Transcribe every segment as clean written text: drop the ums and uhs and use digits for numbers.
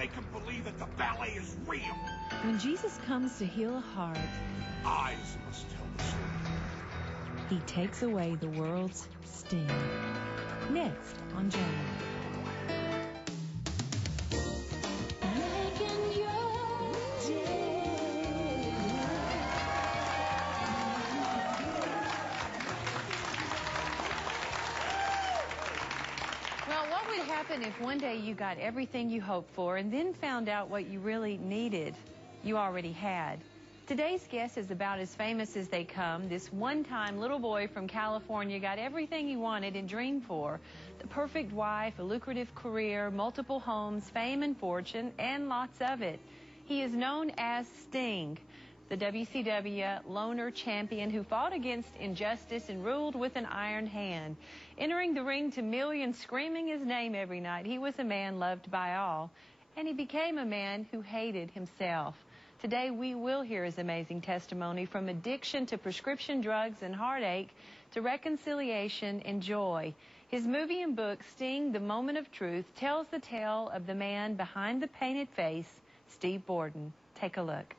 make them believe that the ballet is real. When Jesus comes to heal a heart, Eyes must tell the story. he takes away the world's sting. Next on Journey. Well, what would happen if one day you got everything you hoped for and then found out what you really needed you already had? Today's guest is about as famous as they come. This one-time little boy from California got everything he wanted and dreamed for. The perfect wife, a lucrative career, multiple homes, fame and fortune, and lots of it. He is known as Sting, the WCW loner champion who fought against injustice and ruled with an iron hand. Entering the ring to millions screaming his name every night, he was a man loved by all, and he became a man who hated himself. Today we will hear his amazing testimony, from addiction to prescription drugs and heartache to reconciliation and joy. His movie and book, Sting, The Moment of Truth, tells the tale of the man behind the painted face, Steve Borden. Take a look.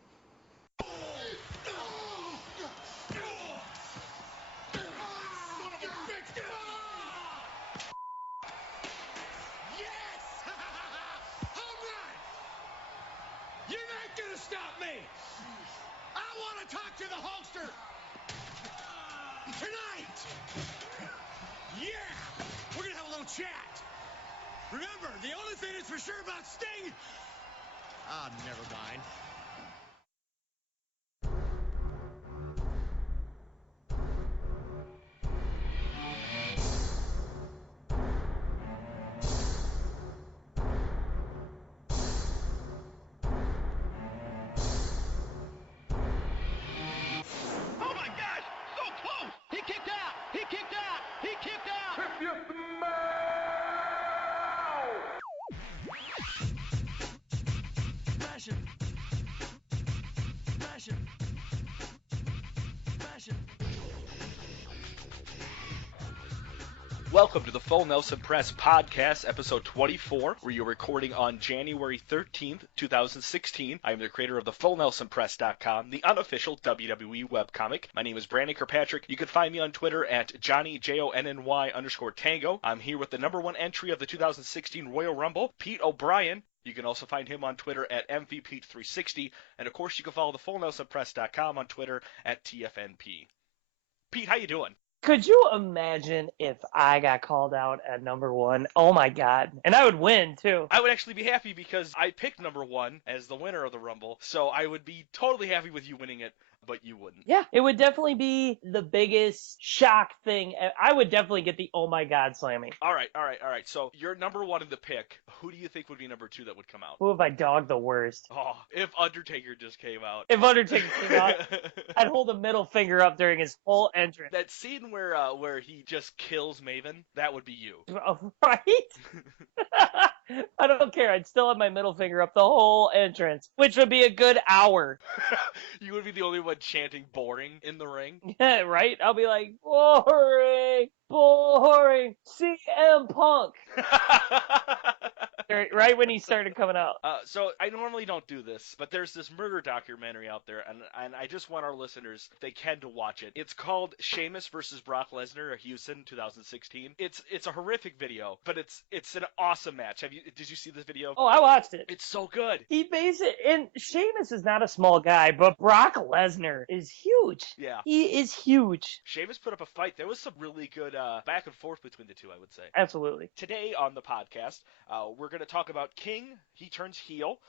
Chat. Remember, the only thing that's for sure about Sting... never mind. Oh my gosh! So close! He kicked out! He kicked out! He kicked out! Welcome to the Full Nelson Press Podcast, episode 24, where you're recording on January 13th, 2016. I am the creator of the FullNelsonPress.com, the unofficial WWE webcomic. My name is Brandon Kirkpatrick. You can find me on Twitter at JohnnyJONNY_Tango. I'm here with the number one entry of the 2016 Royal Rumble, Pete O'Brien. You can also find him on Twitter at MVPete360. And of course, you can follow the FullNelsonPress.com on Twitter at TFNP. Pete, how you doing? Could you imagine if I got called out at number one? Oh my God. And I would win too. I would actually be happy because I picked number one as the winner of the Rumble, so I would be totally happy with you winning it, but you wouldn't. Yeah, it would definitely be the biggest shock thing. I would definitely get the oh my God slamming. All right. So you're number one in the pick. Who do you think would be number two that would come out? Who have I dogged the worst? Oh, if Undertaker just came out. If Undertaker came out, I'd hold a middle finger up during his whole entrance. That scene where he just kills Maven, that would be you. Right? I don't care. I'd still have my middle finger up the whole entrance, which would be a good hour. You would be the only one chanting boring in the ring. Yeah, right? I'll be like, boring, CM Punk. Right when he started coming out. So I normally don't do this, but there's this murder documentary out there, and I just want our listeners, if they can, to watch it. It's called Sheamus versus Brock Lesnar at Houston 2016. It's a horrific video, but it's an awesome match. Did you see this video? Oh, I watched it. It's so good. And Sheamus is not a small guy, but Brock Lesnar is huge. Yeah. He is huge. Sheamus put up a fight. There was some really good back and forth between the two, I would say. Absolutely. Today on the podcast, we're going to talk about King. He turns heel.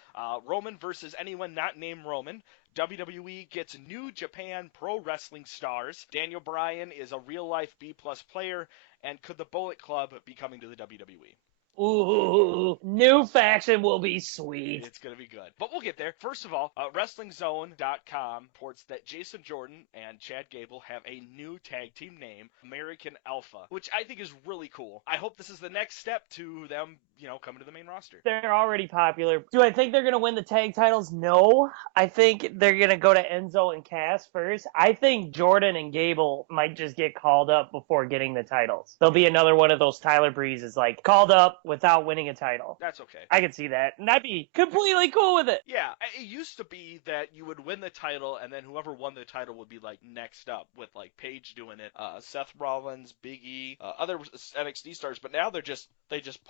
Roman versus anyone not named Roman. WWE gets New Japan Pro Wrestling stars. Daniel Bryan is a real-life B-plus player. And could the Bullet Club be coming to the WWE? Ooh, new faction will be sweet. It's going to be good. But we'll get there. First of all, WrestlingZone.com reports that Jason Jordan and Chad Gable have a new tag team name, American Alpha, which I think is really cool. I hope this is the next step to them, coming to the main roster. They're already popular. Do I think they're going to win the tag titles? No. I think they're going to go to Enzo and Cass first. I think Jordan and Gable might just get called up before getting the titles. There'll be another one of those Tyler Breezes, like, called up, without winning a title. That's okay. I could see that, and I'd be completely cool with it. Yeah, it used to be that you would win the title, and then whoever won the title would be like next up with like Paige doing it, Seth Rollins, Big E, other NXT stars. But now they just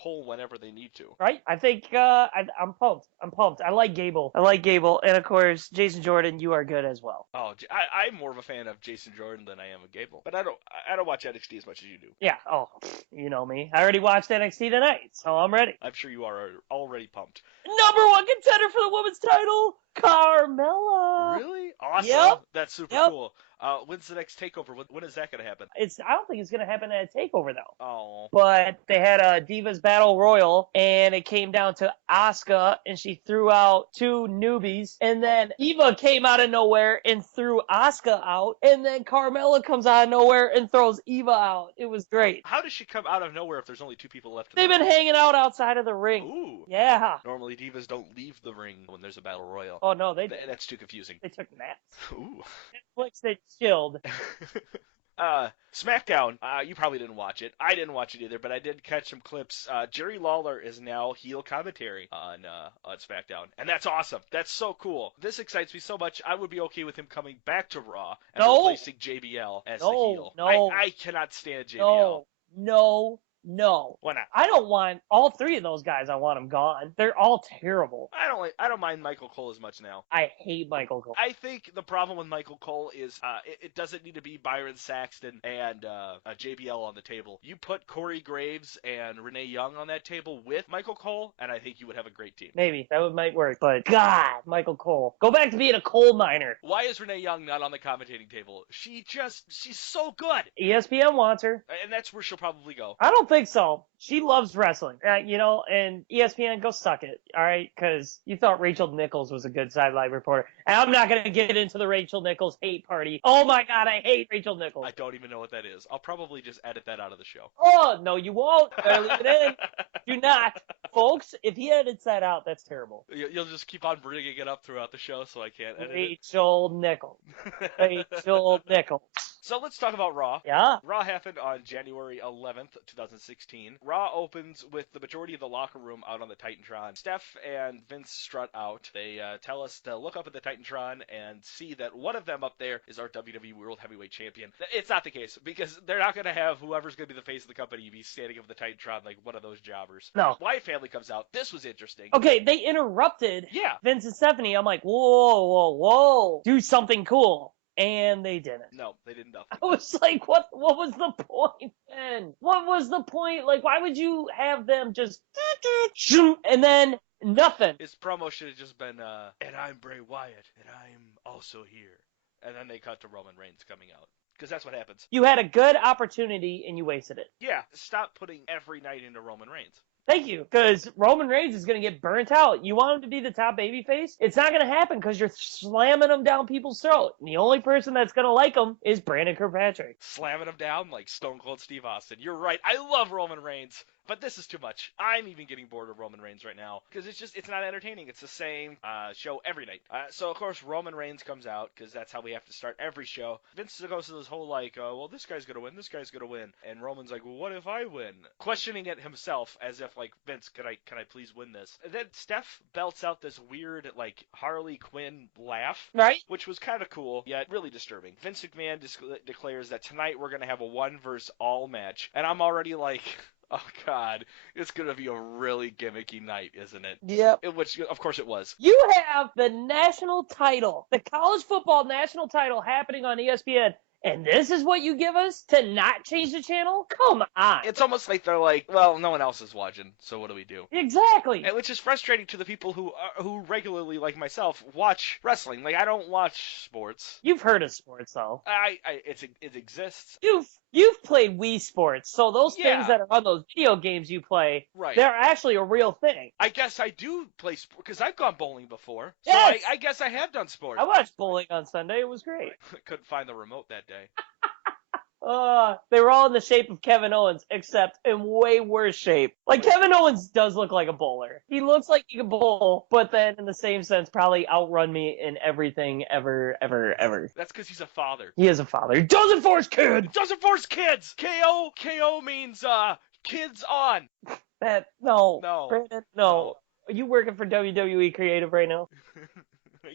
pull whenever they need to. Right? I think I'm pumped. I like Gable, and of course Jason Jordan. You are good as well. Oh, I'm more of a fan of Jason Jordan than I am of Gable, but I don't watch NXT as much as you do. Yeah. Oh, you know me. I already watched NXT tonight, so I'm ready. I'm sure you are already pumped. Number 1 contender for the women's title, Carmella. Really? Awesome. Yep. That's super cool. When's the next takeover? When is that going to happen? I don't think it's going to happen at a takeover though. Oh. But they had a Divas Battle Royal, and it came down to Asuka, and she threw out 2 newbies, and then Eva came out of nowhere and threw Asuka out, and then Carmella comes out of nowhere and throws Eva out. It was great. How does she come out of nowhere if there's only 2 people left? They've been hanging out outside of the ring. Ooh. Yeah. Normally divas don't leave the ring when there's a battle royal. Oh no, That's too confusing. They took naps. Ooh. Netflix, they chilled. SmackDown, you probably didn't watch it. I didn't watch it either, but I did catch some clips. Jerry Lawler is now heel commentary on SmackDown, and that's awesome. That's so cool. This excites me so much. I would be okay with him coming back to Raw and replacing JBL as the heel. No. I cannot stand JBL. No. Why not? I don't want all 3 of those guys. I want them gone. They're all terrible. I don't mind Michael Cole as much now. I hate Michael Cole. I think the problem with Michael Cole is it doesn't need to be Byron Saxton and JBL on the table. You put Corey Graves and Renee Young on that table with Michael Cole, and I think you would have a great team. Maybe that might work, but God, Michael Cole, go back to being a coal miner. Why is Renee Young not on the commentating table? She's so good. ESPN wants her, and that's where she'll probably go. I don't think so. She loves wrestling, and ESPN, go suck it, all right? Because you thought Rachel Nichols was a good sideline reporter. And I'm not going to get into the Rachel Nichols hate party. Oh, my God, I hate Rachel Nichols. I don't even know what that is. I'll probably just edit that out of the show. Oh, no, you won't. Better leave it in. Do not. Folks, if he edits that out, that's terrible. You'll just keep on bringing it up throughout the show so I can't edit Rachel Nichols. Rachel Nichols. So let's talk about Raw. Yeah. Raw happened on January 11th, 2016. Raw opens with the majority of the locker room out on the Titantron. Steph and Vince strut out. They tell us to look up at the Titantron and see that one of them up there is our WWE World Heavyweight Champion. It's not the case, because they're not going to have whoever's going to be the face of the company be standing up at the Titantron like one of those jobbers. No. Wyatt family comes out. This was interesting. Okay, they interrupted Vince and Stephanie. I'm like, whoa. Do something cool. And they didn't. No, they did nothing. I was like, what was the point then? What was the point? Like, why would you have them just and then nothing? His promo should have just been, and I'm Bray Wyatt, and I'm also here. And then they cut to Roman Reigns coming out. Because that's what happens. You had a good opportunity, and you wasted it. Yeah, stop putting every night into Roman Reigns. Thank you, because Roman Reigns is going to get burnt out. You want him to be the top babyface? It's not going to happen because you're slamming him down people's throat. And the only person that's going to like him is Brandon Kirkpatrick. Slamming him down like Stone Cold Steve Austin. You're right. I love Roman Reigns. But this is too much. I'm even getting bored of Roman Reigns right now because it's not entertaining. It's the same show every night. So, of course, Roman Reigns comes out because that's how we have to start every show. Vince goes to this whole, well, this guy's going to win, this guy's going to win. And Roman's like, well, what if I win? Questioning it himself as if, Vince, can I please win this? And then Steph belts out this weird, Harley Quinn laugh. Right. Which was kind of cool, yet really disturbing. Vince McMahon declares that tonight we're going to have a 1-versus-all match. And I'm already like... Oh, God. It's going to be a really gimmicky night, isn't it? Yep. Which, of course, it was. You have the national title, the college football national title happening on ESPN, and this is what you give us to not change the channel? Come on. It's almost like they're like, well, no one else is watching, so what do we do? Exactly. And which is frustrating to the people who regularly, like myself, watch wrestling. I don't watch sports. You've heard of sports, though. It exists. You've played Wii Sports, so those things that are on those video games you play, they're actually a real thing. I guess I do play sports, because I've gone bowling before. Yes! So I guess I have done sports. I watched bowling on Sunday. It was great. Couldn't find the remote that day. They were all in the shape of Kevin Owens, except in way worse shape. Kevin Owens does look like a bowler. He looks like he can bowl, but then in the same sense, probably outrun me in everything ever. That's because he's a father. He is a father. He doesn't force kids! Doesn't force kids! KO means, kids on. No. No. Brandon, no. Are you working for WWE Creative right now?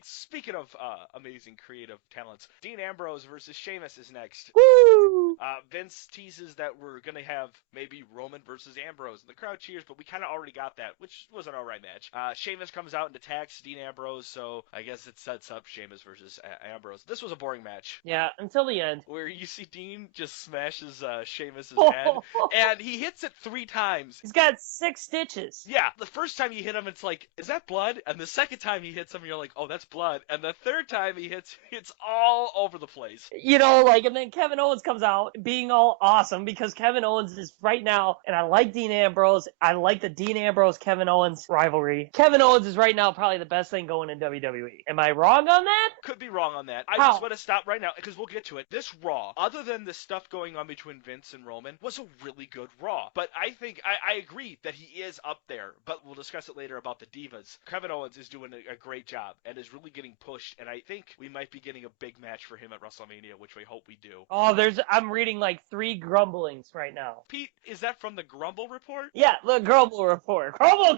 Speaking of amazing creative talents, Dean Ambrose versus Sheamus is next. Woo! Vince teases that we're going to have maybe Roman versus Ambrose. The crowd cheers, but we kind of already got that, which was an alright match. Sheamus comes out and attacks Dean Ambrose, so I guess it sets up Sheamus versus Ambrose. This was a boring match. Yeah, until the end. Where you see Dean just smashes Sheamus's head, and he hits it 3 times. He's got 6 stitches. Yeah, the first time you hit him, it's like, is that blood? And the second time he hits him, you're like, oh, that's blood. And the third time he hits, it's all over the place. You know, like, and then Kevin Owens comes out being all awesome because Kevin Owens is right now, and I like Dean Ambrose. I like the Dean Ambrose-Kevin Owens rivalry. Kevin Owens is right now probably the best thing going in WWE. Am I wrong on that? Could be wrong on that. I How? just want to stop right now because we'll get to it. This Raw, other than the stuff going on between Vince and Roman, was a really good Raw. But I think, I agree that he is up there, but we'll discuss it later about the Divas. Kevin Owens is doing a great job and is really getting pushed, and I think we might be getting a big match for him at WrestleMania, which we hope we do. Oh, I'm reading like 3 grumblings right now. Pete, is that from the Grumble Report? Yeah, the Grumble Report. Grumble.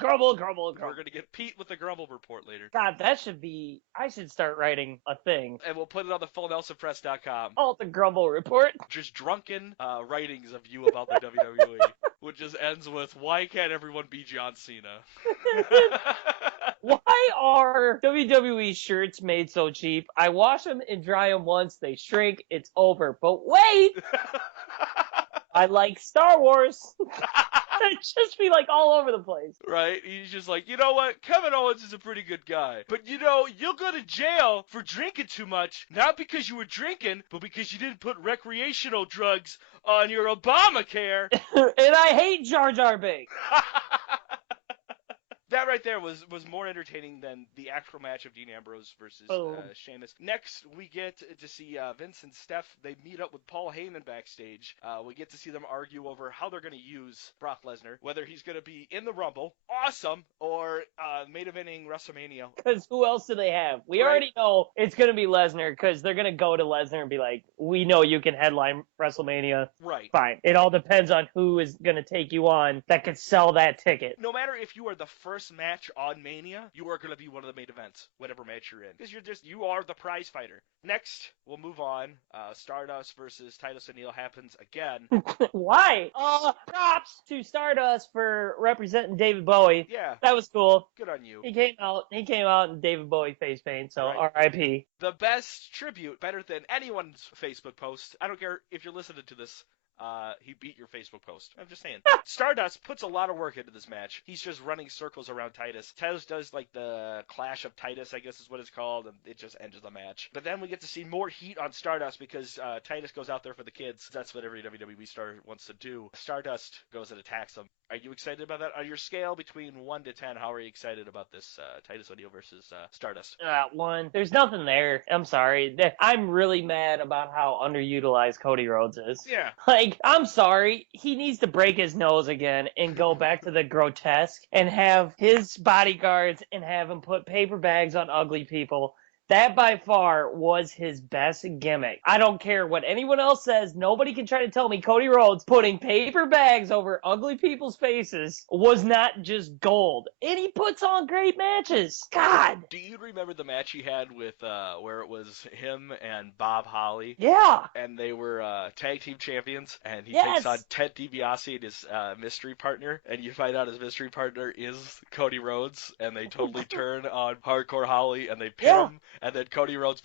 We're going to get Pete with the Grumble Report later. God, I should start writing a thing. And we'll put it on the fullnelsonpress.com. Oh, the Grumble Report. Just drunken writings of you about the WWE, which just ends with, why can't everyone be John Cena? Why are WWE shirts made so cheap? I wash them and dry them once, they shrink, it's over. But wait! I like Star Wars. It'd just be like all over the place. Right? He's just like, you know what? Kevin Owens is a pretty good guy. But you know, you'll go to jail for drinking too much, not because you were drinking, but because you didn't put recreational drugs on your Obamacare. And I hate Jar Jar Binks. That right there was more entertaining than the actual match of Dean Ambrose versus Sheamus. Next, we get to see Vince and Steph. They meet up with Paul Heyman backstage. We get to see them argue over how they're going to use Brock Lesnar, whether he's going to be in the Rumble, awesome, or main eventing WrestleMania. Because who else do they have? We already know it's going to be Lesnar because they're going to go to Lesnar and be like, we know you can headline WrestleMania. Right. Fine. It all depends on who is going to take you on that could sell that ticket. No matter if you are the first match on Mania, you are going to be one of the main events, whatever match you're in, because you are the prize fighter. Next, we'll move on. Stardust versus Titus O'Neil happens again. Why? Props to Stardust for representing David Bowie. Yeah, that was cool. Good on you. He came out in David Bowie face paint, so R.I.P. The best tribute, better than anyone's Facebook post. I don't care if you're listening to this. He beat your Facebook post. I'm just saying. Stardust puts a lot of work into this match. He's just running circles around Titus. Titus does like the Clash of Titus, I guess is what it's called, and it just ends the match. But then we get to see more heat on Stardust because Titus goes out there for the kids. That's what every WWE star wants to do. Stardust goes and attacks him. Are you excited about that? On your scale between 1 to 10, how are you excited about this Titus O'Neil versus Stardust? 1. There's nothing there. I'm sorry. I'm really mad about how underutilized Cody Rhodes is. Yeah. Like, I'm sorry. He needs to break his nose again and go back to the grotesque and have his bodyguards and have him put paper bags on ugly people. That by far was his best gimmick. I don't care what anyone else says. Nobody can try to tell me Cody Rhodes putting paper bags over ugly people's faces was not just gold. And he puts on great matches. God. Do you remember the match he had with where it was him and Bob Holly? Yeah. And they were tag team champions, and he takes on Ted DiBiase and his mystery partner, and you find out his mystery partner is Cody Rhodes, and they totally turn on Hardcore Holly, and they pin him. And then Cody Rhodes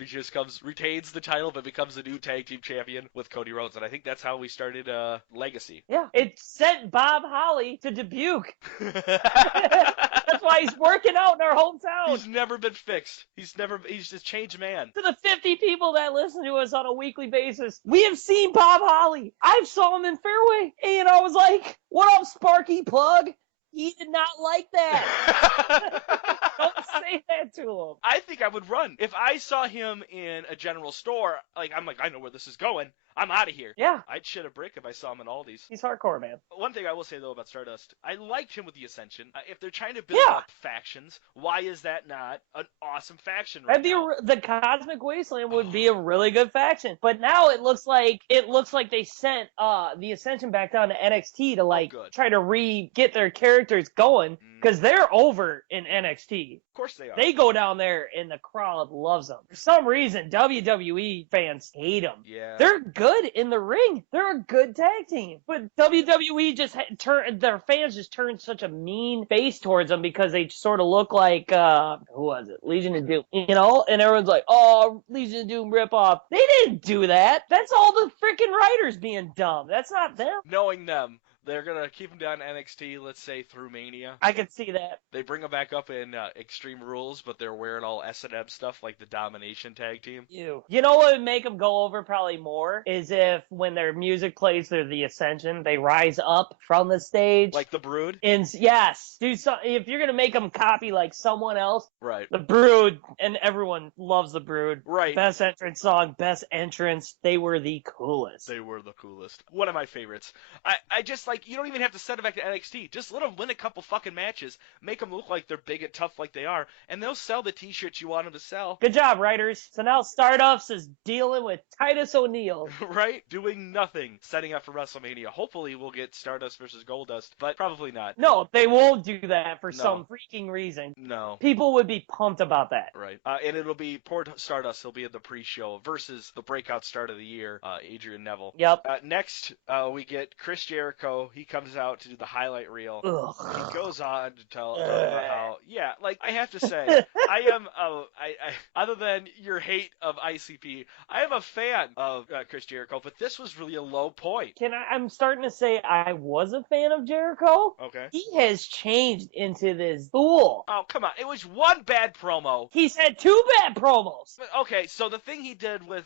retains the title, but becomes the new tag team champion with Cody Rhodes. And I think that's how we started Legacy. Yeah. It sent Bob Holly to Dubuque. That's why he's working out in our hometown. He's never been fixed. He's just changed man. To the 50 people that listen to us on a weekly basis, we have seen Bob Holly. I saw him in Fairway. And I was like, what up, Sparky Plug? He did not like that. Don't say that to him. I think I would run. If I saw him in a general store, I'm like, I know where this is going. I'm out of here. Yeah. I'd shit a brick if I saw him in Aldi's. He's hardcore, man. One thing I will say, though, about Stardust, I liked him with the Ascension. If they're trying to build up factions, why is that not an awesome faction right now? The Cosmic Wasteland would be a really good faction. But now it looks like they sent the Ascension back down to NXT to try to get their characters going, because they're over in NXT. Of course they are. They go down there and the crowd loves them. For some reason, WWE fans hate them. Yeah. They're good in the ring. They're a good tag team. But WWE their fans just turned such a mean face towards them because they sort of look like, who was it? Legion of Doom. You know? And everyone's like, oh, Legion of Doom ripoff. They didn't do that. That's all the freaking writers being dumb. That's not them. Knowing them. They're going to keep him down in NXT, let's say, through Mania. I can see that. They bring him back up in Extreme Rules, but they're wearing all S&M stuff like the Domination tag team. You know what would make them go over probably more is if when their music plays through the Ascension, they rise up from the stage. Like the Brood? And yes. If you're going to make them copy like someone else. Right. The Brood, and everyone loves the Brood. Right. Best entrance song, best entrance. They were the coolest. They were the coolest. One of my favorites. I just you don't even have to send it back to NXT. Just let them win a couple fucking matches. Make them look like they're big and tough like they are. And they'll sell the t-shirts you want them to sell. Good job, writers. So now Stardust is dealing with Titus O'Neil. Right? Doing nothing. Setting up for WrestleMania. Hopefully we'll get Stardust versus Goldust, but probably not. No, they won't do that for some freaking reason. No. People would be pumped about that. Right. And it'll be poor Stardust. He'll be in the pre-show versus the breakout start of the year, Adrian Neville. Yep. Next, we get Chris Jericho. He comes out to do the highlight reel. Ugh. He goes on to tell about how, I have to say, I am, other than your hate of ICP, I am a fan of Chris Jericho, but this was really a low point. I'm starting to say I was a fan of Jericho. Okay. He has changed into this fool. Oh, come on. It was one bad promo. He's had two bad promos. Okay, so the thing he did with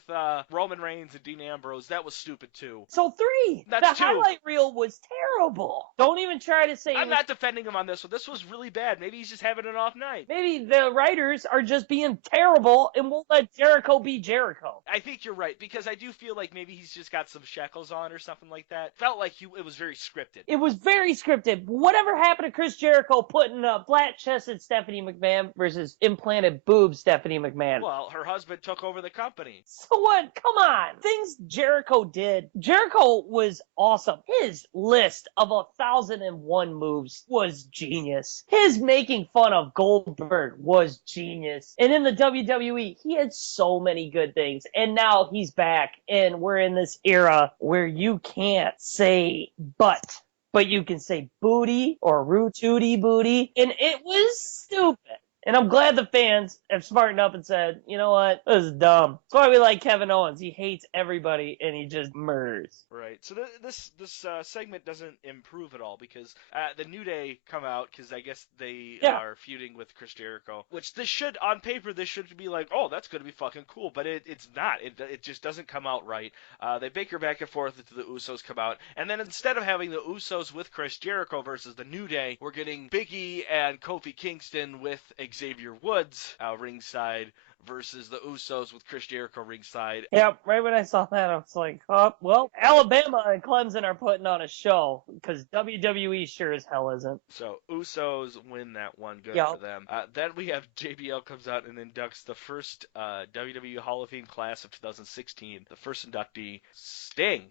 Roman Reigns and Dean Ambrose, that was stupid too. So three. That's the two. Highlight reel was terrible. Don't even try to say I'm not defending him on this one. This was really bad. Maybe he's just having an off night. Maybe the writers are just being terrible and won't let Jericho be Jericho. I think you're right, because I do feel like maybe he's just got some shackles on or something like that. Felt like it was very scripted. It was very scripted. Whatever happened to Chris Jericho putting a flat-chested Stephanie McMahon versus implanted boob Stephanie McMahon? Well, her husband took over the company. So what? Come on. Things Jericho did. Jericho was awesome. His list of 1,001 moves was genius. His making fun of Goldberg was genius. And in the WWE, he had so many good things. And now he's back, and we're in this era where you can't say but you can say booty or rootooty booty. And it was stupid. And I'm glad the fans have smartened up and said, you know what, this is dumb. That's why we like Kevin Owens. He hates everybody, and he just murders. Right. So this segment doesn't improve at all, because the New Day come out, because I guess they are feuding with Chris Jericho, which on paper, this should be like, oh, that's going to be fucking cool, but it's not. It just doesn't come out right. They bicker back and forth until the Usos come out, and then instead of having the Usos with Chris Jericho versus the New Day, we're getting Big E and Kofi Kingston with Xavier Woods ringside versus the Usos with Chris Jericho ringside. Yep, right when I saw that, I was like, oh, well, Alabama and Clemson are putting on a show, because WWE sure as hell isn't. So Usos win that one. Good for them. Then we have JBL comes out and inducts the first WWE Hall of Fame class of 2016. The first inductee, Sting.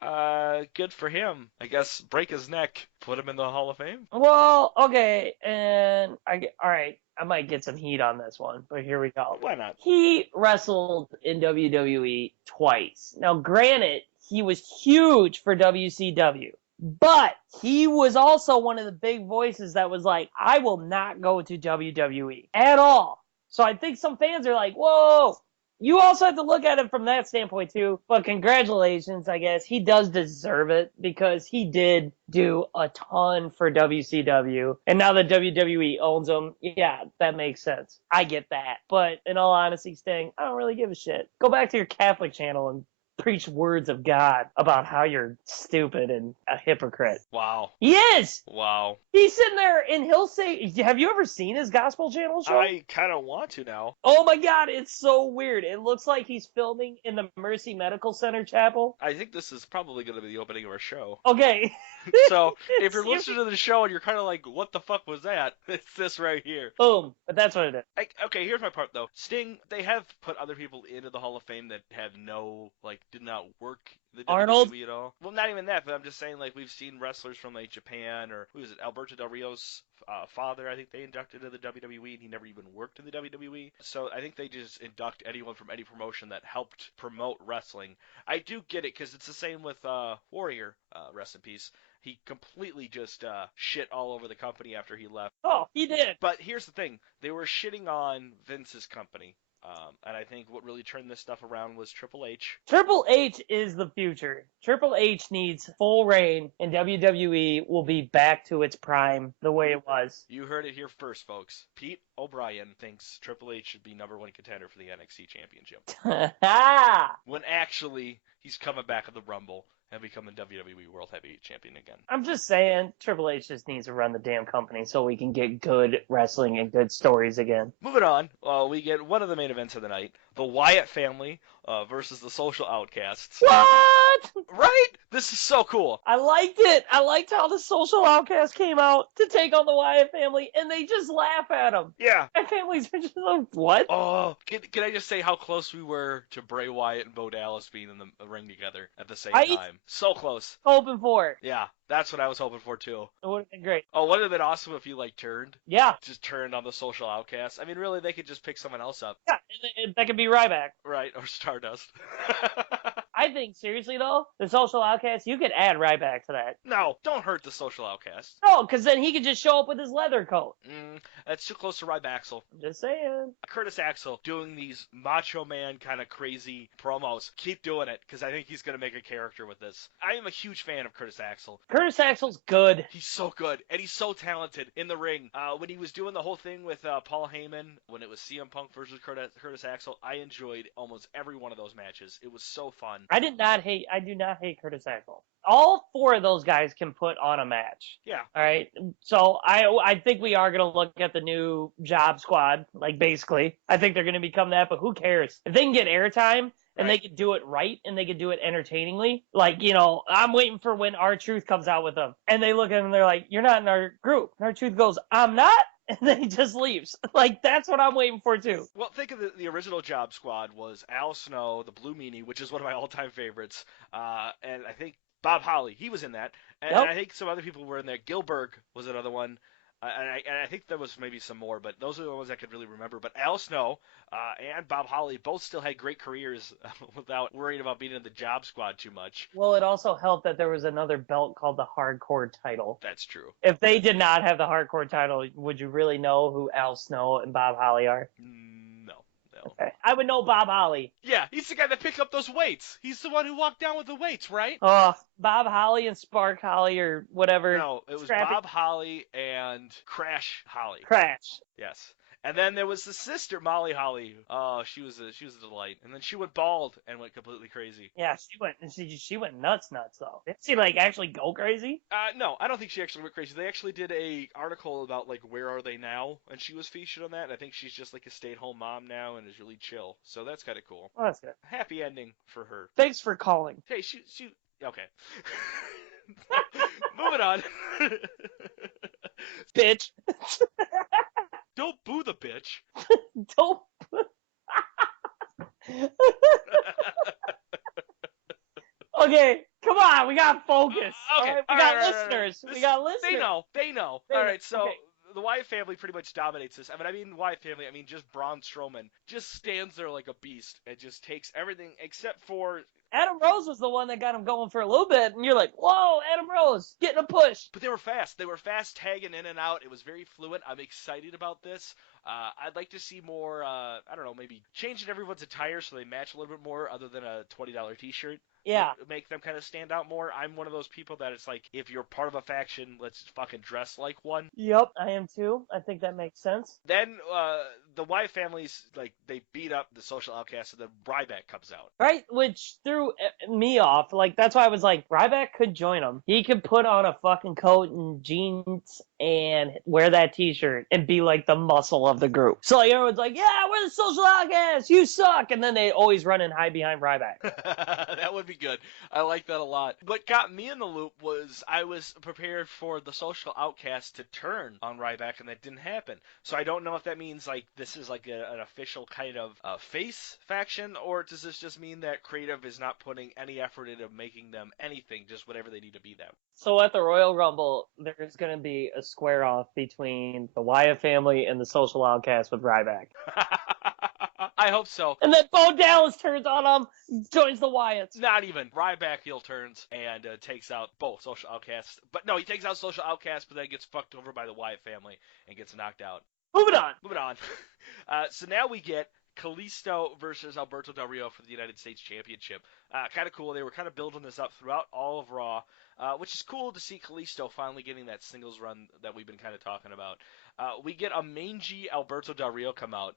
Good for him. I guess break his neck, put him in the Hall of Fame. Well, okay, and all right, I might get some heat on this one, but here we go. Why not? He wrestled in WWE twice. Now, granted, he was huge for WCW, but he was also one of the big voices that was like, I will not go to WWE at all. So I think some fans are like, whoa. You also have to look at it from that standpoint, too. But congratulations, I guess. He does deserve it, because he did do a ton for WCW. And now that WWE owns him, yeah, that makes sense. I get that. But in all honesty, Sting, I don't really give a shit. Go back to your Catholic channel and preach words of God about how you're stupid and a hypocrite. Wow. He is. Wow. He's sitting there and he'll say, have you ever seen his Gospel Channel show? I kind of want to now. Oh my God, it's so weird. It looks like he's filming in the Mercy Medical Center chapel. I think this is probably going to be the opening of our show. Okay. So if you're listening to the show and you're kind of like, what the fuck was that? It's this right here. Boom. But that's what it is. Okay, here's my part though. Sting, they have put other people into the Hall of Fame that have no, like, did not work the Arnold? WWE at all. Well, not even that, but I'm just saying, like, we've seen wrestlers from, like, Japan, or who is it, Alberto Del Rio's father, I think they inducted into the WWE, and he never even worked in the WWE. So I think they just induct anyone from any promotion that helped promote wrestling. I do get it, because it's the same with Warrior, rest in peace. He completely just shit all over the company after he left. Oh, he did. But here's the thing. They were shitting on Vince's company. And I think what really turned this stuff around was Triple H. Triple H is the future. Triple H needs full reign, and WWE will be back to its prime the way it was. You heard it here first, folks. Pete O'Brien thinks Triple H should be #1 contender for the NXT Championship. When actually, he's coming back at the Rumble and becoming WWE World Heavyweight Champion again. I'm just saying, Triple H just needs to run the damn company so we can get good wrestling and good stories again. Moving on, we get one of the main events of the night. The Wyatt family versus the Social Outcasts. What? Right? This is so cool. I liked it. I liked how the Social Outcasts came out to take on the Wyatt family, and they just laugh at them. Yeah. My families are just like, what? Oh, can I just say how close we were to Bray Wyatt and Bo Dallas being in the ring together at the same time? So close. Hoping for it. Yeah, that's what I was hoping for too. It would have been great. Oh, would it have been awesome if you turned? Yeah. Just turned on the Social Outcasts. I mean, really, they could just pick someone else up. Yeah, that could be Ryback. Right, or Stardust. I think, seriously, though, the Social Outcasts, you could add Ryback to that. No, don't hurt the Social Outcasts. No, because then he could just show up with his leather coat. That's too close to Ryback. I'm just saying. Curtis Axel doing these Macho Man kind of crazy promos. Keep doing it, because I think he's going to make a character with this. I am a huge fan of Curtis Axel. Curtis Axel's good. He's so good, and he's so talented in the ring. When he was doing the whole thing with Paul Heyman, when it was CM Punk versus Curtis Axel, I enjoyed almost every one of those matches. It was so fun. I do not hate Curtis Axel. All four of those guys can put on a match. Yeah. All right. So I think we are going to look at the new Job Squad, like, basically. I think they're going to become that, but who cares? If they can get airtime and they can do it right and they can do it entertainingly, like, you know, I'm waiting for when R-Truth comes out with them. And they look at him and they're like, you're not in our group. And R-Truth goes, I'm not. And then he just leaves. Like, that's what I'm waiting for, too. Well, think of the original Job Squad was Al Snow, the Blue Meanie, which is one of my all-time favorites, and I think Bob Holly, he was in that, and I think some other people were in there. Gilbert was another one, and I think there was maybe some more, but those are the ones I could really remember. But Al Snow and Bob Holly both still had great careers without worrying about being in the Job Squad too much. Well, it also helped that there was another belt called the Hardcore title. That's true. If they did not have the Hardcore title, would you really know who Al Snow and Bob Holly are? No. Okay. I would know Bob Holly. Yeah, he's the guy that picked up those weights. He's the one who walked down with the weights, right? Oh, Bob Holly and Spark Holly or whatever. No, it was Bob Holly and Crash Holly. Crash. Yes. And then there was the sister, Molly Holly. Oh, she was a delight. And then she went bald and went completely crazy. Yeah, she went nuts though. Did she actually go crazy? No, I don't think she actually went crazy. They actually did a article about where are they now, and she was featured on that. And I think she's just a stay-at-home mom now and is really chill. So that's kind of cool. Oh, that's good. Happy ending for her. Thanks for calling. Hey, she okay. Moving on. Bitch. Don't boo the bitch. Don't. Okay, come on, we got focus. Okay, right? We got listeners. We got listeners. They know. All right, so the Wyatt family pretty much dominates this. I mean Wyatt family. I mean just Braun Strowman just stands there like a beast and just takes everything except for. Adam Rose was the one that got him going for a little bit, and you're like, whoa, Adam Rose, getting a push. But they were fast. They were fast tagging in and out. It was very fluid. I'm excited about this. I'd like to see more, I don't know, maybe changing everyone's attire so they match a little bit more other than a $20 t-shirt. Yeah. make them kind of stand out more. I'm one of those people that it's like, if you're part of a faction, let's fucking dress like one. Yep, I am too. I think that makes sense. Then the Wyatt families, like, they beat up the Social Outcasts, and then Ryback comes out. Right? Which threw me off. Like, that's why I was like, Ryback could join them. He could put on a fucking coat and jeans and wear that t-shirt and be like the muscle of the group. So like, everyone's like, yeah, we're the Social Outcasts, you suck. And then they always run and hide behind Ryback. That would be good. I like that a lot. What got me in the loop was I was prepared for the Social Outcasts to turn on Ryback, and that didn't happen. So I don't know if that means like this is like an official kind of face faction, or does this just mean that creative is not putting any effort into making them anything, just whatever they need to be them? So at the Royal Rumble, there's going to be a square off between the Wyatt family and the Social Outcasts with Ryback. I hope so. And then Bo Dallas turns on him, joins the Wyatts. Not even. Ryback heel turns and takes out both Social Outcasts. But no, he takes out Social Outcasts, but then gets fucked over by the Wyatt family and gets knocked out. Moving on. So now we get Kalisto versus Alberto Del Rio for the United States Championship. Kind of cool. They were kind of building this up throughout all of Raw, which is cool to see Kalisto finally getting that singles run that we've been kind of talking about. We get a mangy Alberto Del Rio come out.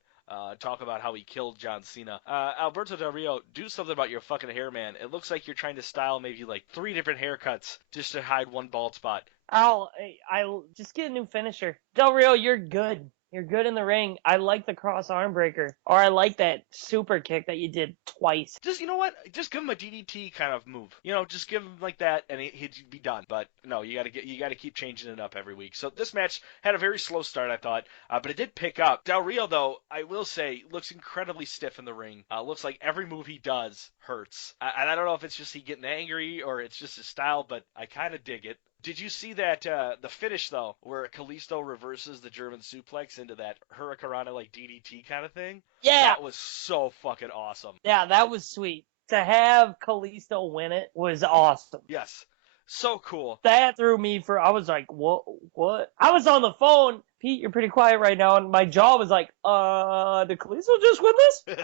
Talk about how he killed John Cena. Alberto Del Rio, do something about your fucking hair, man. It looks like you're trying to style maybe like 3 different haircuts just to hide one bald spot. I'll just get a new finisher. Del Rio, you're good. You're good in the ring. I like the cross arm breaker. Or I like that super kick that you did twice. Just, you know what? Just give him a DDT kind of move. You know, just give him like that and he'd be done. But no, you gotta keep changing it up every week. So this match had a very slow start, I thought, but it did pick up. Del Rio, though, I will say, looks incredibly stiff in the ring. Looks like every move he does hurts. And I don't know if it's just he getting angry or it's just his style, but I kind of dig it. Did you see that the finish, though, where Kalisto reverses the German suplex into that Hurricanrana like DDT kind of thing? Yeah. That was so fucking awesome. Yeah, that was sweet. To have Kalisto win it was awesome. Yes. So cool. That threw me for, I was like, what? I was on the phone. Pete, you're pretty quiet right now, and my jaw was like, did Kalisto just win this?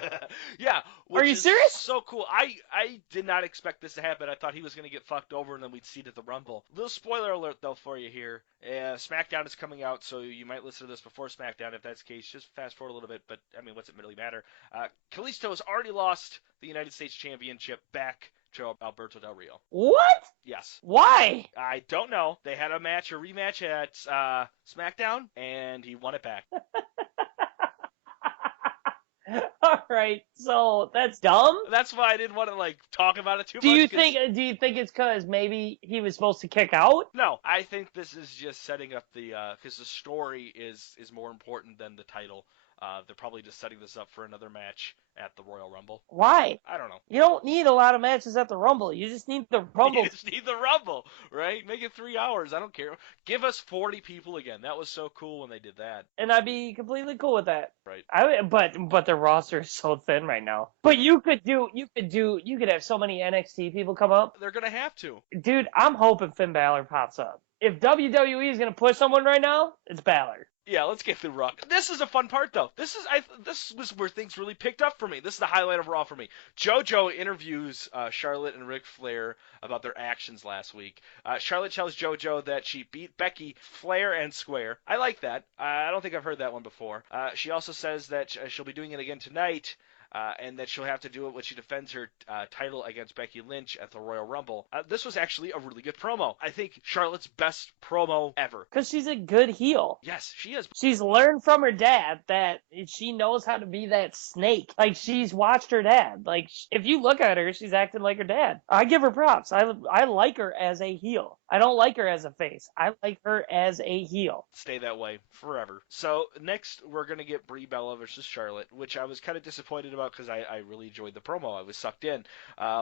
Yeah. Are you serious? So cool. I did not expect this to happen. I thought he was going to get fucked over, and then we'd see it at the Rumble. Little spoiler alert, though, for you here. SmackDown is coming out, so you might listen to this before SmackDown. If that's the case, just fast forward a little bit, but, I mean, what's it really matter? Kalisto has already lost the United States Championship back to Alberto Del Rio. What? Yes. Why? I don't know. They had a rematch at SmackDown, and he won it back. All right, so that's dumb. That's why I didn't want to talk about it too much. Do you think it's because maybe he was supposed to kick out? No, I think this is just setting up because the story is more important than the title. They're probably just setting this up for another match at the Royal Rumble. Why? I don't know. You don't need a lot of matches at the Rumble. You just need the Rumble. You just need the Rumble, right? Make it 3 hours. I don't care. Give us 40 people again. That was so cool when they did that. And I'd be completely cool with that. Right. But the roster is so thin right now. But you could have so many NXT people come up. They're gonna have to. Dude, I'm hoping Finn Balor pops up. If WWE is gonna push someone right now, it's Balor. Yeah, let's get through Raw. This is a fun part, though. This was where things really picked up for me. This is the highlight of Raw for me. JoJo interviews Charlotte and Ric Flair about their actions last week. Charlotte tells JoJo that she beat Becky fair and square. I like that. I don't think I've heard that one before. She also says that she'll be doing it again tonight. And that she'll have to do it when she defends her title against Becky Lynch at the Royal Rumble. This was actually a really good promo. I think Charlotte's best promo ever. Because she's a good heel. Yes, she is. She's learned from her dad that she knows how to be that snake. Like, she's watched her dad. Like, if you look at her, she's acting like her dad. I give her props. I like her as a heel. I don't like her as a face. I like her as a heel. Stay that way forever. So next we're going to get Brie Bella versus Charlotte, which I was kind of disappointed about because I really enjoyed the promo. I was sucked in.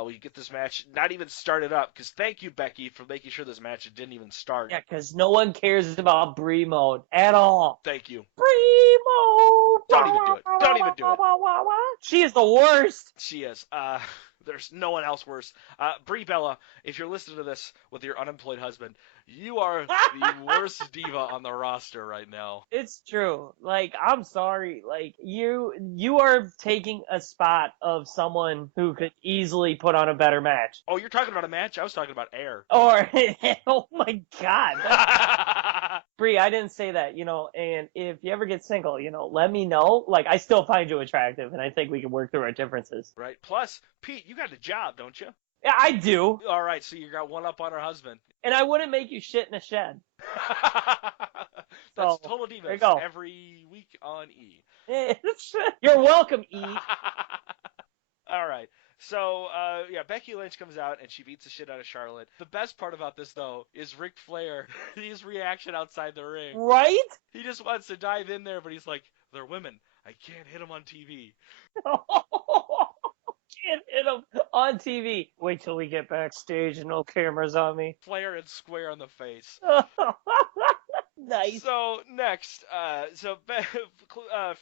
We get this match not even started up because thank you, Becky, for making sure this match didn't even start. Yeah, because no one cares about Brie mode at all. Thank you. Brie mode. Don't even do it. Don't even do it. She is the worst. She is. There's no one else worse. Brie Bella, if you're listening to this with your unemployed husband, you are the worst diva on the roster right now. It's true. Like, I'm sorry. Like, you are taking a spot of someone who could easily put on a better match. Oh, you're talking about a match? I was talking about air. Or, oh my God. Bree, I didn't say that, and if you ever get single, let me know. Like, I still find you attractive, and I think we can work through our differences. Right. Plus, Pete, you got a job, don't you? Yeah, I do. All right, so you got one up on her husband. And I wouldn't make you shit in a shed. That's So, Total there you Divas go. every week on E. You're welcome, E. All right. So, Becky Lynch comes out and she beats the shit out of Charlotte. The best part about this, though, is Ric Flair, his reaction outside the ring. Right? He just wants to dive in there, but he's like, they're women. I can't hit them on TV. Can't hit him on TV. Wait till we get backstage and no cameras on me. Flair and square on the face. Nice. So next,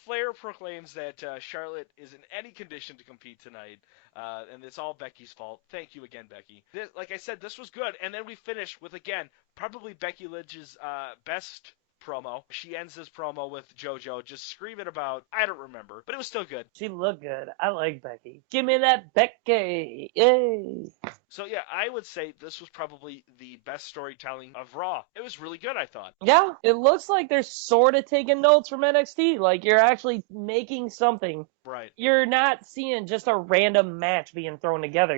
Flair proclaims that Charlotte is in any condition to compete tonight, and it's all Becky's fault. Thank you again, Becky. Like I said, this was good, and then we finish with, again, probably Becky Lynch's best promo. She ends this promo with JoJo just screaming about, I don't remember, but it was still good. She looked good. I like Becky. Give me that Becky. Yay. So yeah, I would say this was probably the best storytelling of Raw. It was really good, I thought. Yeah, it looks like they're sort of taking notes from NXT. Like, you're actually making something. Right. You're not seeing just a random match being thrown together.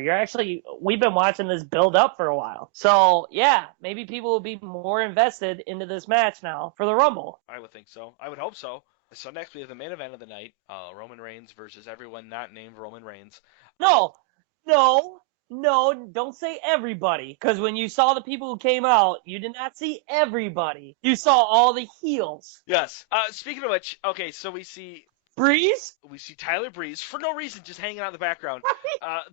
We've been watching this build up for a while. So, yeah, maybe people will be more invested into this match now for the Rumble. I would think so. I would hope so. So next we have the main event of the night, Roman Reigns versus everyone not named Roman Reigns. No, don't say everybody. Because when you saw the people who came out, you did not see everybody. You saw all the heels. Yes. Speaking of which, okay, so we see Breeze? We see Tyler Breeze, for no reason, just hanging out in the background.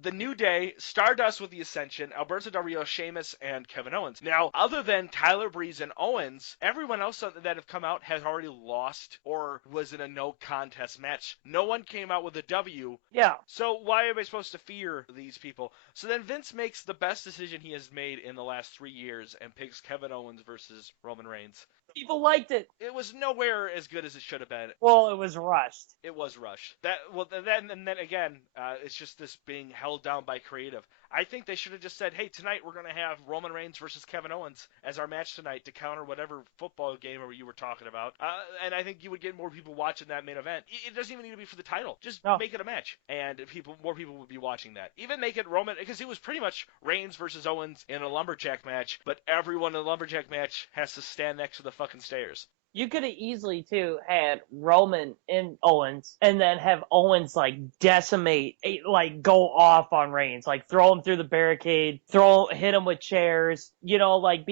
The New Day, Stardust with the Ascension, Alberto Del Rio, Sheamus, and Kevin Owens. Now, other than Tyler Breeze and Owens, everyone else that have come out has already lost or was in a no contest match. No one came out with a W. Yeah. So why am I supposed to fear these people? So then Vince makes the best decision he has made in the last 3 years and picks Kevin Owens versus Roman Reigns. People liked it. It was nowhere as good as it should have been. Well, it was rushed. It was rushed. Then again, it's just this being held down by creative. I think they should have just said, hey, tonight we're going to have Roman Reigns versus Kevin Owens as our match tonight to counter whatever football game you were talking about. And I think you would get more people watching that main event. It doesn't even need to be for the title. Just make it a match. And more people would be watching that. Even make it Roman, because it was pretty much Reigns versus Owens in a lumberjack match, but everyone in the lumberjack match has to stand next to the fucking stairs. You could have easily, too, had Roman and Owens, and then have Owens, decimate, go off on Reigns. Throw him through the barricade, hit him with chairs, be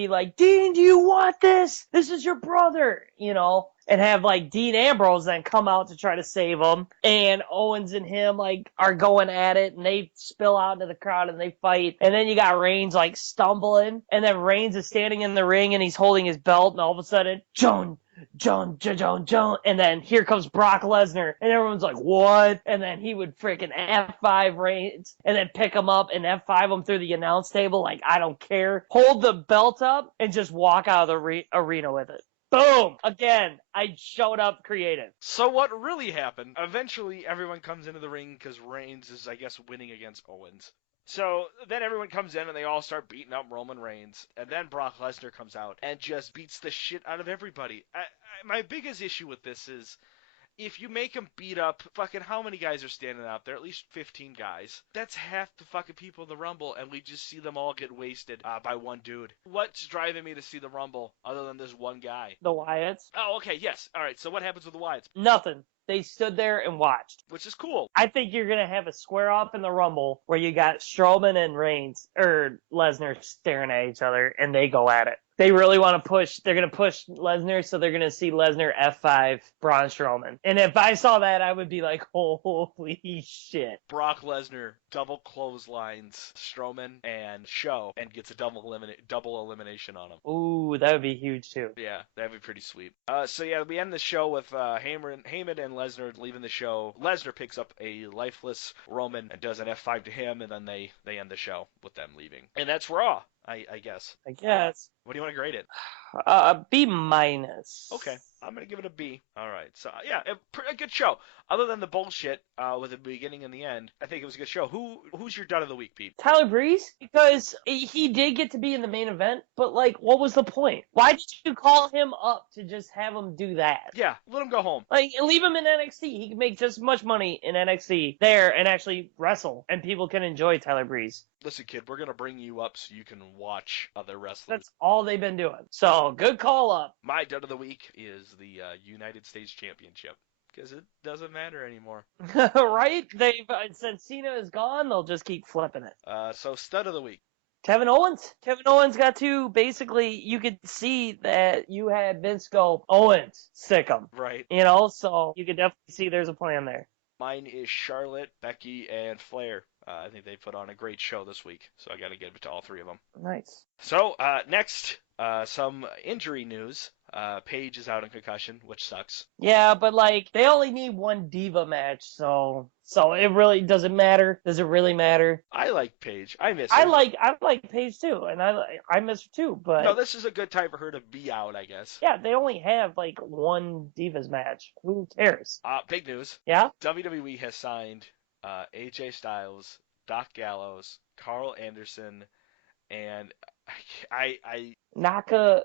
like, Dean, do you want this? This is your brother, and have, Dean Ambrose then come out to try to save him, and Owens and him, are going at it, and they spill out into the crowd, and they fight, and then you got Reigns, stumbling, and then Reigns is standing in the ring, and he's holding his belt, and all of a sudden, John, and then here comes Brock Lesnar, and everyone's like, what? And then he would freaking F5 Reigns, and then pick him up and F5 him through the announce table, I don't care. Hold the belt up, and just walk out of the arena with it. Boom! Again, I showed up creative. So what really happened, eventually everyone comes into the ring because Reigns is, I guess, winning against Owens. So then everyone comes in and they all start beating up Roman Reigns. And then Brock Lesnar comes out and just beats the shit out of everybody. My biggest issue with this is, if you make him beat up, fucking how many guys are standing out there? At least 15 guys. That's half the fucking people in the Rumble, and we just see them all get wasted by one dude. What's driving me to see the Rumble other than this one guy? The Wyatts. Oh, okay, yes. All right, so what happens with the Wyatts? Nothing. They stood there and watched. Which is cool. I think you're going to have a square off in the Rumble where you got Strowman and Lesnar staring at each other, and they go at it. They really want to push. They're going to push Lesnar, so they're going to see Lesnar F5 Braun Strowman. And if I saw that, I would be like, holy shit. Brock Lesnar double clotheslines Strowman and Show and gets a double elimination on him. Ooh, that would be huge too. Yeah, that'd be pretty sweet. So yeah, we end the show with Heyman and Lesnar leaving the show. Lesnar picks up a lifeless Roman and does an F5 to him, and then they end the show with them leaving. And that's Raw, I guess. I guess. What do you want to grade it? B-. Okay, I'm going to give it a B. All right. So, yeah, a good show. Other than the bullshit with the beginning and the end, I think it was a good show. Who's your dud of the week, Pete? Tyler Breeze, because he did get to be in the main event, but, like, what was the point? Why did you call him up to just have him do that? Yeah, let him go home. Like, leave him in NXT. He can make just as much money in NXT there and actually wrestle, and people can enjoy Tyler Breeze. Listen, kid, we're going to bring you up so you can watch other wrestlers. That's all they've been doing. So, good call up. My dud of the week is the United States Championship. Because it doesn't matter anymore. Right? Since Cena is gone, they'll just keep flipping it. So, stud of the week. Kevin Owens. Kevin Owens got to basically, you could see that you had Vince go, Owens, sick him. Right. You know, so you could definitely see there's a plan there. Mine is Charlotte, Becky, and Flair. I think they put on a great show this week, so I got to give it to all three of them. Nice. So, next, some injury news. Paige is out in concussion, which sucks. Yeah, but like they only need one diva match, so it really doesn't matter. Does it really matter? I like Paige. I miss her. I like Paige too, and I miss her too. But no, this is a good time for her to be out, I guess. Yeah, they only have like one divas match. Who cares? Big news. Yeah. WWE has signed AJ Styles, Doc Gallows, Carl Anderson, and I Naka.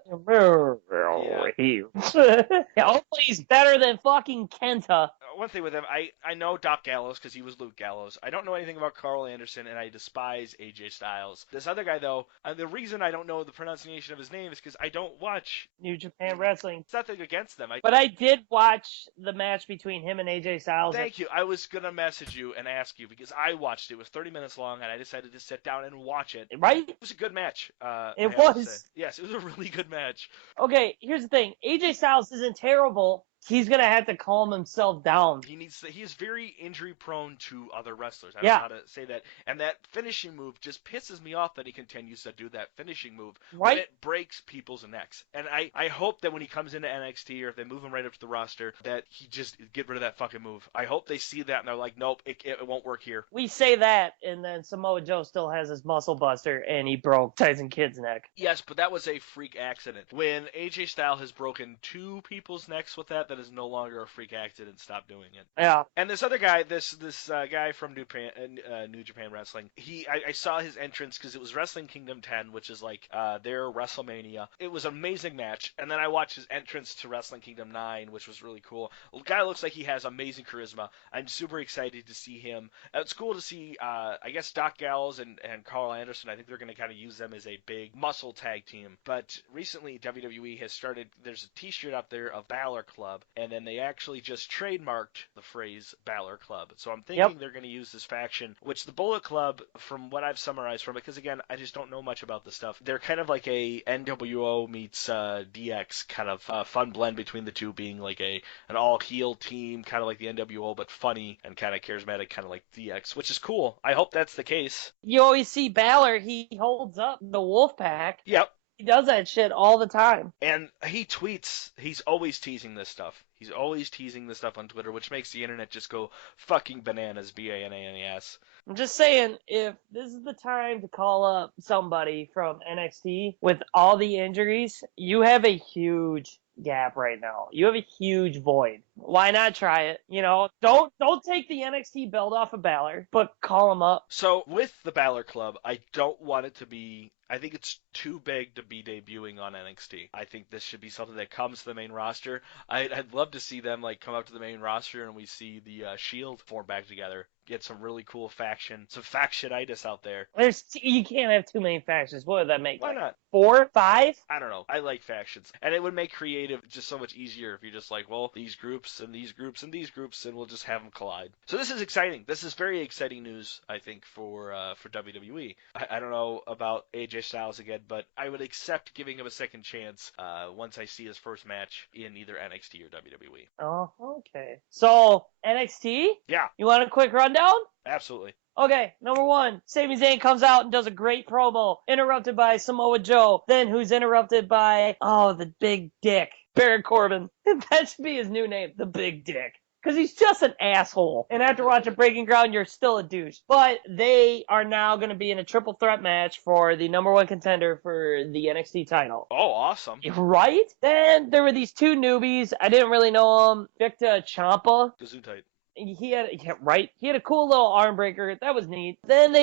Yeah, hopefully he's better than fucking Kenta. One thing with him, I know Doc Gallows because he was Luke Gallows. I don't know anything about Carl Anderson, and I despise AJ Styles. This other guy, though, the reason I don't know the pronunciation of his name is because I don't watch New Japan Wrestling. It's nothing against them. But I did watch the match between him and AJ Styles. Thank you. I was going to message you and ask you because I watched it. It was 30 minutes long, and I decided to sit down and watch it. Right? It was a good match. It was. Yes, it was a really good match. Okay, here's the thing. AJ Styles isn't terrible. He's going to have to calm himself down. He is very injury prone to other wrestlers. I don't Yeah. know how to say that. And that finishing move just pisses me off that he continues to do that finishing move. Right. When it breaks people's necks. And I hope that when he comes into NXT or if they move him right up to the roster, that he just get rid of that fucking move. I hope they see that and they're like, nope, it won't work here. We say that, and then Samoa Joe still has his muscle buster, and he broke Tyson Kidd's neck. Yes, but that was a freak accident. When AJ Styles has broken two people's necks with that is no longer a freak accident. Stop doing it. Yeah. And this other guy, this guy from New Japan Wrestling, I saw his entrance because it was Wrestling Kingdom 10, which is like their WrestleMania. It was an amazing match, and then I watched his entrance to Wrestling Kingdom 9, which was really cool. The guy looks like he has amazing charisma. I'm super excited to see him. It's cool to see, I guess, Doc Gallows and Carl Anderson. I think they're going to kind of use them as a big muscle tag team. But recently, WWE has started, there's a t-shirt out there of Balor Club, and then they actually just trademarked the phrase Balor Club. So I'm thinking they're going to use this faction, which the Bullet Club, from what I've summarized from it, because again, I just don't know much about this stuff. They're kind of like a NWO meets DX kind of fun blend between the two, being like an all-heel team, kind of like the NWO, but funny and kind of charismatic, kind of like DX, which is cool. I hope that's the case. You always see Balor, he holds up the Wolfpack. Yep. He does that shit all the time. And he tweets, he's always teasing this stuff. He's always teasing this stuff on Twitter, which makes the internet just go fucking bananas, BANANAS. I'm just saying, if this is the time to call up somebody from NXT with all the injuries, you have a huge gap right now. You have a huge void. Why not try it? You know, don't take the NXT belt off of Balor, but call him up. So with the Balor Club, I don't want it to be, I think it's too big to be debuting on NXT. I think this should be something that comes to the main roster. I'd love to see them like come up to the main roster and we see the Shield form back together. Get some really cool some factionitis out there. You can't have too many factions. What would that make? Why not? 4, 5? I don't know. I like factions. And it would make creative just so much easier if you're just like, well, these groups and these groups and these groups, and we'll just have them collide. So this is exciting. This is very exciting news, I think, for WWE. I don't know about AJ AJ Styles again, but I would accept giving him a second chance once I see his first match in either NXT or WWE. Oh, okay. So, NXT? Yeah, You want a quick rundown? absolutely. Okay, number 1, Sami Zayn comes out and does a great promo, interrupted by Samoa Joe, then who's interrupted by, the big dick, Baron Corbin. That should be his new name, the big dick. Because he's just an asshole. And after watching Breaking Ground, you're still a douche. But they are now going to be in a triple threat match for the number 1 contender for the NXT title. Oh, awesome. Right? Then there were these 2 newbies. I didn't really know them. Victor Ciampa. Gesundheit. He had a cool little arm breaker. That was neat. Then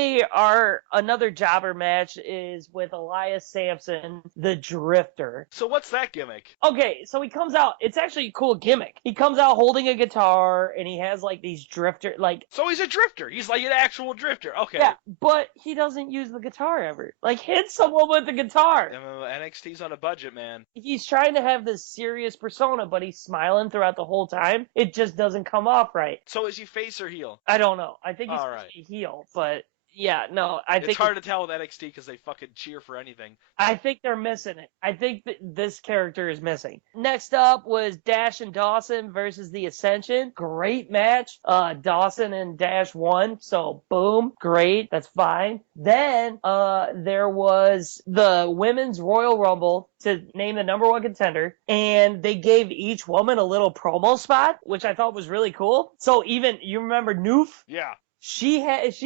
another jobber match is with Elias Sampson, the Drifter. So what's that gimmick? Okay, so he comes out. It's actually a cool gimmick. He comes out holding a guitar, and he has, like, these drifter, like... So he's a drifter. He's like an actual drifter. Okay. Yeah, but he doesn't use the guitar ever. Like, hit someone with the guitar. NXT's on a budget, man. He's trying to have this serious persona, but he's smiling throughout the whole time. It just doesn't come off right. So is he face or heel? I don't know. I think he's All right. heel, but yeah, no, I think it's hard to tell with NXT because they fucking cheer for anything. I think they're missing it. I think that this character is missing. Next up was Dash and Dawson versus the Ascension. Great match. Dawson and Dash won, so boom, great. That's fine. Then there was the Women's Royal Rumble to name the number 1 contender, and they gave each woman a little promo spot, which I thought was really cool. So even, you remember Noof? Yeah. She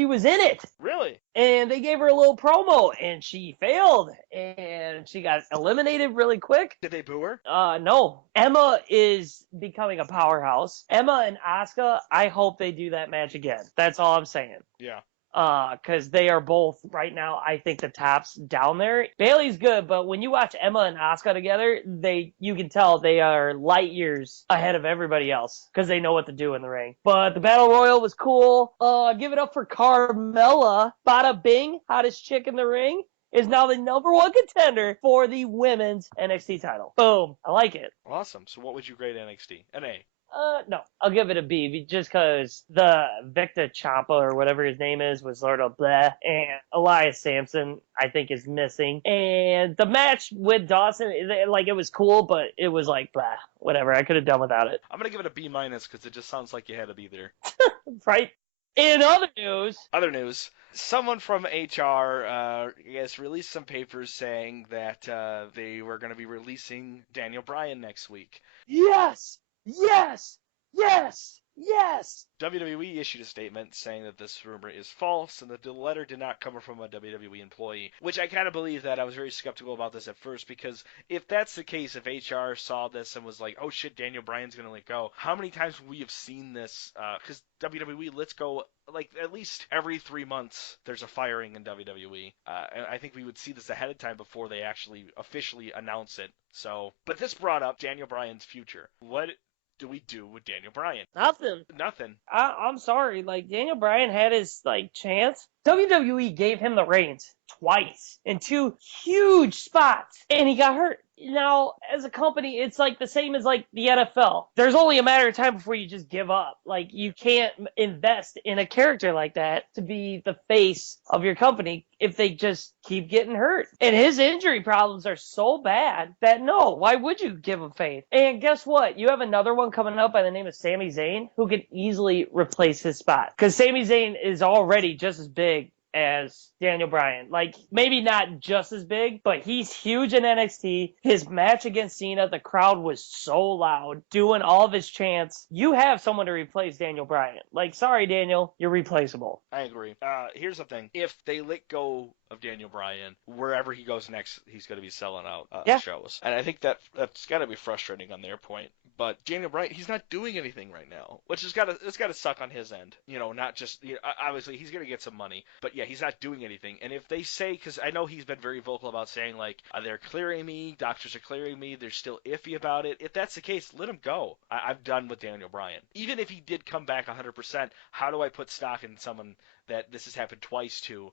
was in it. Really? And they gave her a little promo, and she failed, and she got eliminated really quick. Did they boo her? No. Emma is becoming a powerhouse. Emma and Asuka, I hope they do that match again. That's all I'm saying. Yeah. Because they are both, right now, I think the tops down there. Bailey's good, but when you watch Emma and Asuka together, you can tell they are light years ahead of everybody else, because they know what to do in the ring. But the Battle Royal was cool. Give it up for Carmella. Bada Bing, hottest chick in the ring, is now the number 1 contender for the women's NXT title. Boom. I like it. Awesome. So what would you grade NXT? An A. No, I'll give it a B, just because the Victor Ciampa or whatever his name is was sort of bleh, and Elias Sampson I think is missing, and the match with Dawson, it was cool, but it was like blah, whatever. I could have done without it. I'm gonna give it a B- because it just sounds like you had to be there. Right. In other news, someone from HR, I guess, released some papers saying that they were going to be releasing Daniel Bryan next week. Yes. WWE issued a statement saying that this rumor is false and that the letter did not come from a WWE employee, which I kind of believe that. I was very skeptical about this at first, because if that's the case, if HR saw this and was like, oh shit, Daniel Bryan's going to let go, how many times we have seen this? Because WWE lets go, like, at least every 3 months there's a firing in WWE. And I think we would see this ahead of time before they actually officially announce it. So, but this brought up Daniel Bryan's future. What do we do with Daniel Bryan? Nothing. I'm sorry. Like, Daniel Bryan had his, chance. WWE gave him the reins twice in 2 huge spots, and he got hurt. Now, as a company, it's the same as the NFL. There's only a matter of time before you just give up. You can't invest in a character like that to be the face of your company if they just keep getting hurt. And his injury problems are so bad that no, why would you give him faith? And guess what? You have another one coming up by the name of Sami Zayn who could easily replace his spot. Because Sami Zayn is already just as big as Daniel Bryan. Maybe not just as big, but he's huge in NXT. His match against Cena, the crowd was so loud, doing all of his chants. You have someone to replace Daniel Bryan. Sorry, Daniel, you're replaceable. I agree. Here's the thing. If they let go of Daniel Bryan, wherever he goes next, he's going to be selling out shows. And I think that's got to be frustrating on their point. But Daniel Bryan, he's not doing anything right now, which it's got to suck on his end. Not just, obviously he's going to get some money, but yeah, he's not doing anything. And if they say, because I know he's been very vocal about saying they're clearing me, doctors are clearing me, they're still iffy about it. If that's the case, let him go. I'm done with Daniel Bryan. Even if he did come back 100%, how do I put stock in someone that this has happened twice to,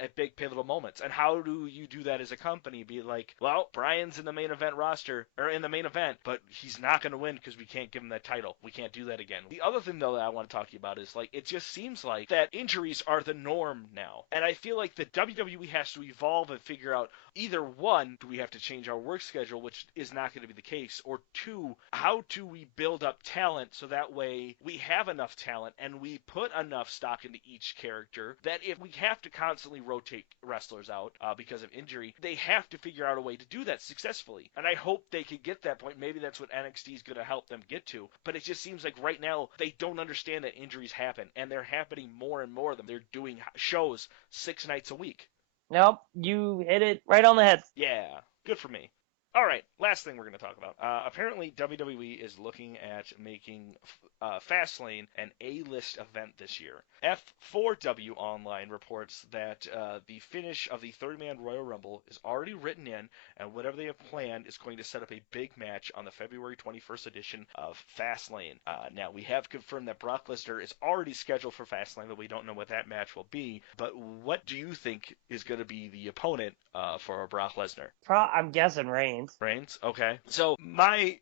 at big pivotal moments. And how do you do that as a company? Be like, well, Bryan's in the main event roster, or in the main event, but he's not going to win because we can't give him that title. We can't do that again. The other thing, though, that I want to talk to you about is, like, it just seems like that injuries are the norm now. And I feel like the WWE has to evolve and figure out, either one, do we have to change our work schedule, which is not going to be the case, or two, how do we build up talent so that way we have enough talent and we put enough stock into each character that if we have to constantly rotate wrestlers out because of injury, they have to figure out a way to do that successfully. And I hope they can get that point. Maybe that's what NXT is going to help them get to. But it just seems like right now they don't understand that injuries happen, and they're happening more and more of them. They're doing shows 6 nights a week. Nope, you hit it right on the head. Yeah, good for me. All right, last thing we're going to talk about. Apparently, WWE is looking at making Fastlane an A-list event this year. F4W Online reports that the finish of the 30-man Royal Rumble is already written in, and whatever they have planned is going to set up a big match on the February 21st edition of Fastlane. Now, we have confirmed that Brock Lesnar is already scheduled for Fastlane, but we don't know what that match will be. But what do you think is going to be the opponent for Brock Lesnar? I'm guessing Reigns. Reigns? Okay. So my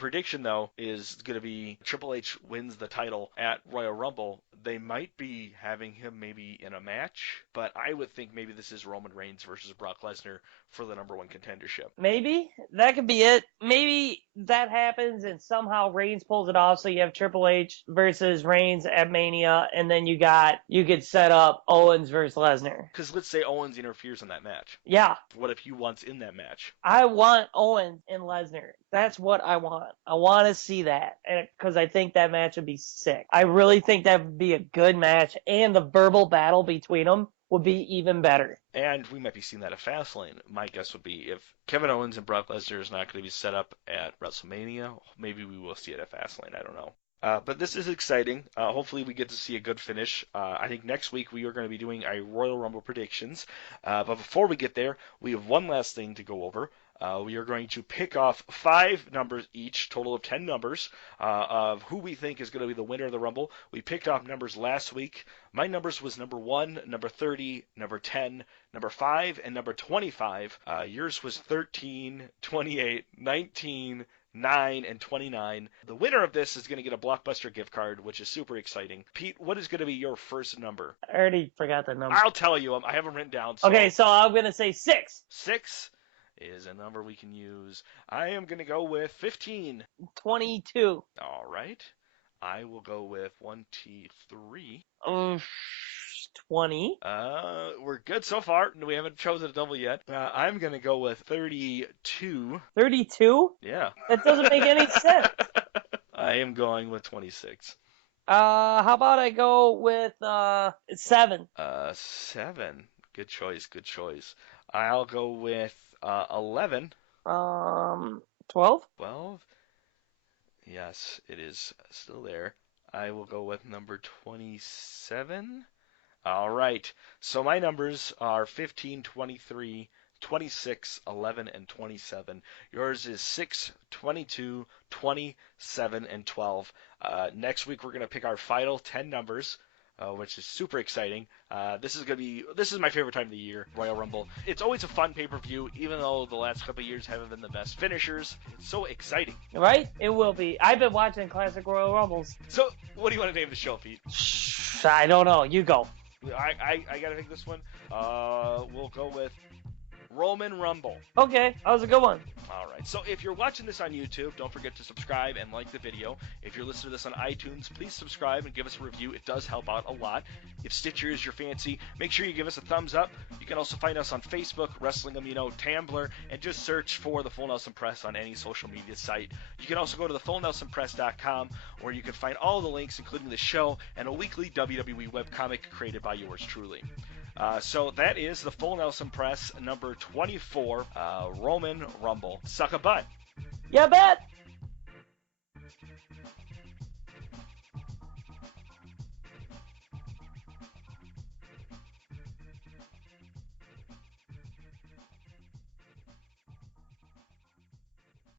prediction, though, is going to be Triple H wins the title at Royal Rumble. They might be having him maybe in a match, but I would think maybe this is Roman Reigns versus Brock Lesnar for the number one contendership. Maybe. That could be it. Maybe that happens and somehow Reigns pulls it off, so you have Triple H versus Reigns at Mania, and then you could set up Owens versus Lesnar. Because let's say Owens interferes in that match. Yeah. What if he wants in that match? I want Owens and Lesnar. That's what I want. I want to see that because I think that match would be sick. I really think that would be a good match, and the verbal battle between them would be even better. And we might be seeing that at Fastlane. My guess would be if Kevin Owens and Brock Lesnar is not going to be set up at WrestleMania, maybe we will see it at Fastlane. I don't know. But this is exciting. Hopefully we get to see a good finish. I think next week we are going to be doing our Royal Rumble predictions. But before we get there, we have one last thing to go over. We are going to pick off 5 numbers each, total of 10 numbers, of who we think is going to be the winner of the Rumble. We picked off numbers last week. My numbers was number 1, number 30, number 10, number 5, and number 25. Yours was 13, 28, 19, 9, and 29. The winner of this is going to get a Blockbuster gift card, which is super exciting. Pete, what is going to be your first number? I already forgot the number. I'll tell you. I have them written down. So. Okay, so I'm going to say 6. 6 is a number we can use. I am going to go with 15. 22. All right. I will go with 23. 20. We're good so far. We haven't chosen a double yet. I'm going to go with 32. 32? Yeah. That doesn't make any sense. I am going with 26. How about I go with 7? 7. Good choice. Good choice. I'll go with 11. 12? 12? Yes, it is still there. I will go with number 27. All right. So my numbers are 15, 23, 26, 11, and 27. Yours is 6, 22, 27, and 12. Next week we're going to pick our final 10 numbers. Which is super exciting. This is my favorite time of the year, Royal Rumble. It's always a fun pay-per-view, even though the last couple of years haven't been the best finishers. It's so exciting. Right? It will be. I've been watching classic Royal Rumbles. So, what do you want to name the show, Pete? I don't know. You go. I gotta pick this one. We'll go with Roman Rumble. Okay, that was a good one. All right. So if you're watching this on YouTube, don't forget to subscribe and like the video. If you're listening to this on iTunes, please subscribe and give us a review. It does help out a lot. If Stitcher is your fancy, make sure you give us a thumbs up. You can also find us on Facebook, Wrestling Amino, Tumblr, and just search for The Full Nelson Press on any social media site. You can also go to thefullnelsonpress.com, where you can find all the links, including the show and a weekly WWE webcomic created by yours truly. So that is the Full Nelson Press number 24, Roman Rumble. Suck a butt. You bet.